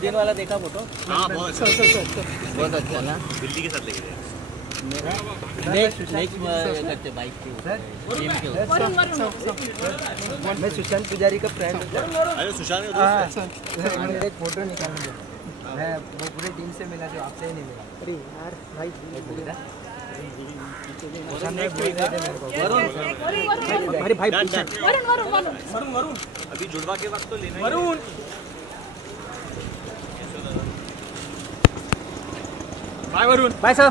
दिन वाला देखा फोटो? हाँ बहुत अच्छा ना। बिल्ली के साथ लेके गए मेरा नेक्स्ट करते बाइक के ऊपर। मैं सुशांत पुजारी का फ्रेंड हूँ। अरे सुशांत का दोस्त है। मेरे एक फोटो निकालना है। मैं वो पूरे टीम से मिला जो आपसे ही नहीं मिला। अरे यार भाई वरुण भाई वरुण अभी जुड़वा के वक्त तो लेना है। Varun bye Varun bye sir.